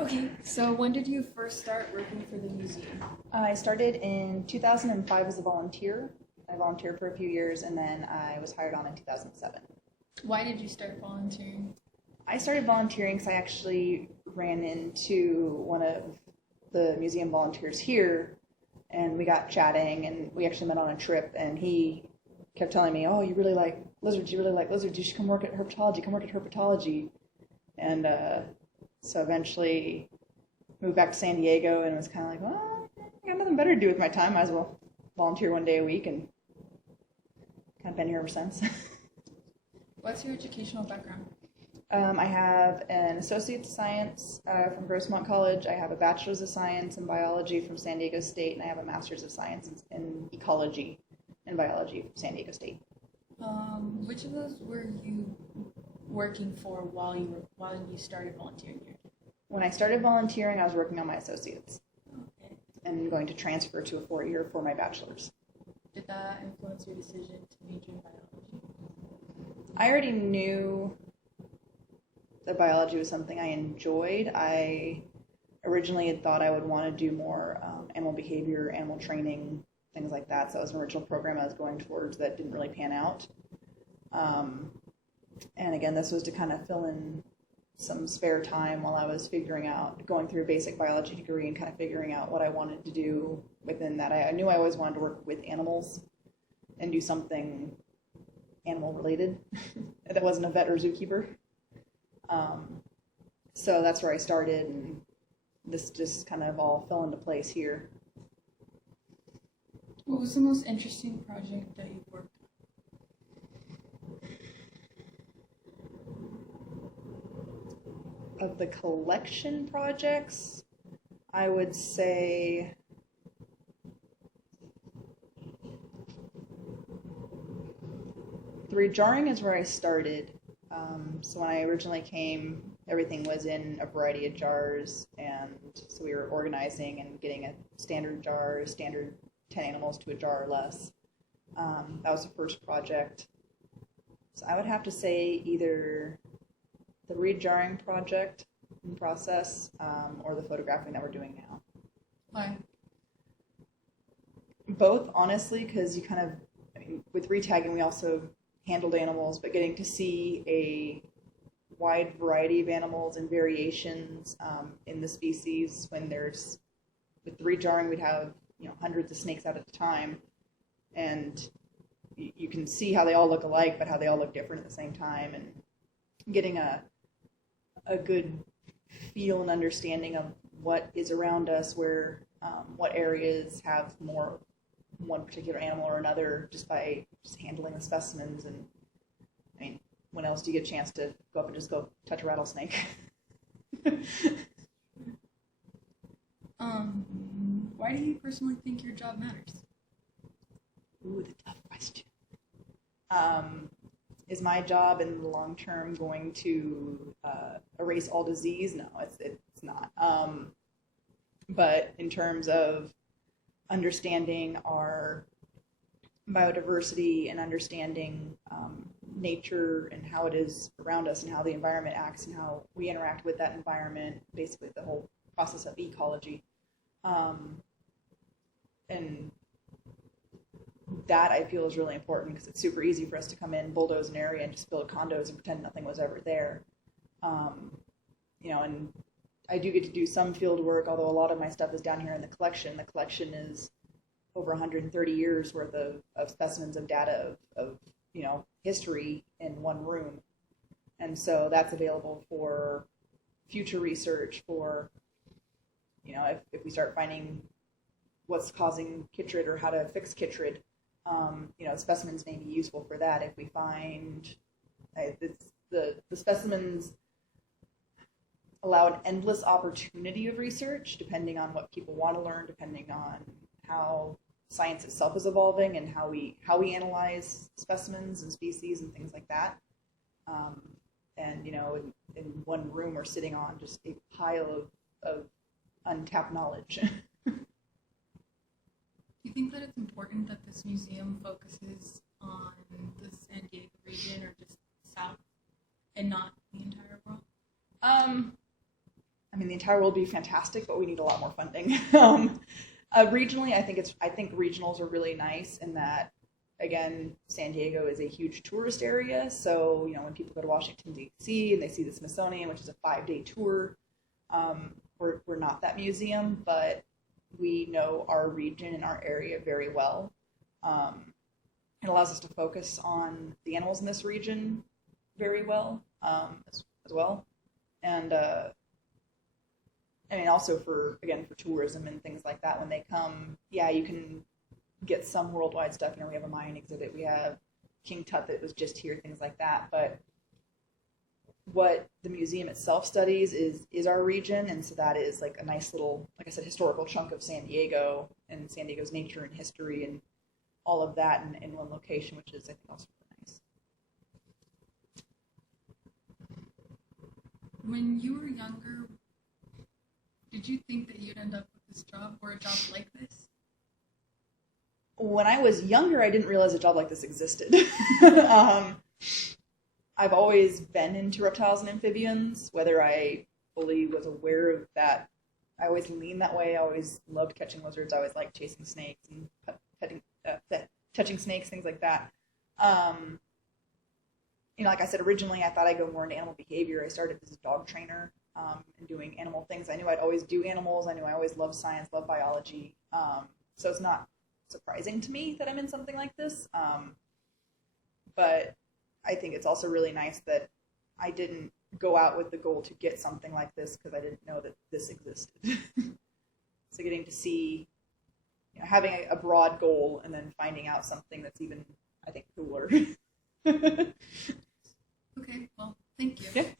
Okay, so when did you first start working for the museum? I started in 2005 as a volunteer. I volunteered for a few years and then I was hired on in 2007. Why did you start volunteering? I started volunteering because I actually ran into one of the museum volunteers here and we got chatting and we actually met on a trip and he kept telling me, oh, you really like lizards, you should come work at herpetology. And so eventually moved back to San Diego and was kind of like, well, I got nothing better to do with my time. Might as well volunteer one day a week and kind of been here ever since. What's your educational background? I have an Associate of Science from Grossmont College. I have a Bachelor's of Science in Biology from San Diego State, and I have a Master's of Science in Ecology and Biology from San Diego State. Which of those were you working for while you started volunteering here? When I started volunteering, I was working on my associates Okay. and going to transfer to a 4-year for my bachelor's. Did that influence your decision to major in biology? I already knew that biology was something I enjoyed. I originally had thought I would want to do more animal behavior, animal training, things like that. So that was an original program I was going towards that didn't really pan out. And again, this was to kind of fill in some spare time while I was going through a basic biology degree and kind of figuring out what I wanted to do within that. I knew I always wanted to work with animals and do something animal related that wasn't a vet or zookeeper. So that's where I started, and this just kind of all fell into place here. What was the most interesting project that you've worked Of the collection projects, I would say the rejarring is where I started. So when I originally came, everything was in a variety of jars, and so we were organizing and getting a standard 10 animals to a jar or less. That was the first project. So I would have to say either the rejarring project in process or the photographing that we're doing now. Why? Both, honestly, because you kind of, with retagging, we also handled animals, but getting to see a wide variety of animals and variations in the species with the rejarring, we'd have hundreds of snakes out at a time, and you can see how they all look alike, but how they all look different at the same time, and getting a good feel and understanding of what is around us, where what areas have more one particular animal or another, just by handling the specimens. And I mean, when else do you get a chance to go up and just go touch a rattlesnake? Why do you personally think your job matters? Ooh, the tough question. Is my job in the long term going to erase all disease? No, it's not. But in terms of understanding our biodiversity and understanding nature and how it is around us and how the environment acts and how we interact with that environment, basically the whole process of ecology. And that I feel is really important because it's super easy for us to come in, bulldoze an area, and just build condos and pretend nothing was ever there. And I do get to do some field work, although a lot of my stuff is down here in the collection. The collection is over 130 years worth of specimens of data of history in one room. And so that's available for future research for, if we start finding what's causing chytrid or how to fix chytrid, specimens may be useful for that. If we find the specimens allow an endless opportunity of research, depending on what people want to learn, depending on how science itself is evolving and how we analyze specimens and species and things like that. In one room we're sitting on just a pile of untapped knowledge. Do you think that it's important that this museum focuses on the San Diego region or just south and not the entire world? I mean, the entire world would be fantastic, but we need a lot more funding. Regionally, I think regionals are really nice in that, again, San Diego is a huge tourist area. So, when people go to Washington, D.C. and they see the Smithsonian, which is a 5-day tour, we're not that museum, but we know our region and our area very well. It allows us to focus on the animals in this region very well, as well. And I mean, also for tourism and things like that, when they come, yeah, you can get some worldwide stuff. We have a Mayan exhibit, we have King Tut that was just here, things like that. But what the museum itself studies is our region, and so that is like a nice little, like I said, historical chunk of San Diego and San Diego's nature and history and all of that in one location, which is, I think, also really nice. When you were younger, did you think that you'd end up with this job or a job like this? When I was younger, I didn't realize a job like this existed. I've always been into reptiles and amphibians, whether I fully was aware of that. I always leaned that way. I always loved catching lizards. I always liked chasing snakes and touching snakes, things like that. Like I said, originally I thought I'd go more into animal behavior. I started as a dog trainer and doing animal things. I knew I'd always do animals. I knew I always loved science, loved biology. So it's not surprising to me that I'm in something like this. But I think it's also really nice that I didn't go out with the goal to get something like this because I didn't know that this existed. So getting to see, having a broad goal and then finding out something that's even, I think, cooler. Okay, well, thank you. Yeah.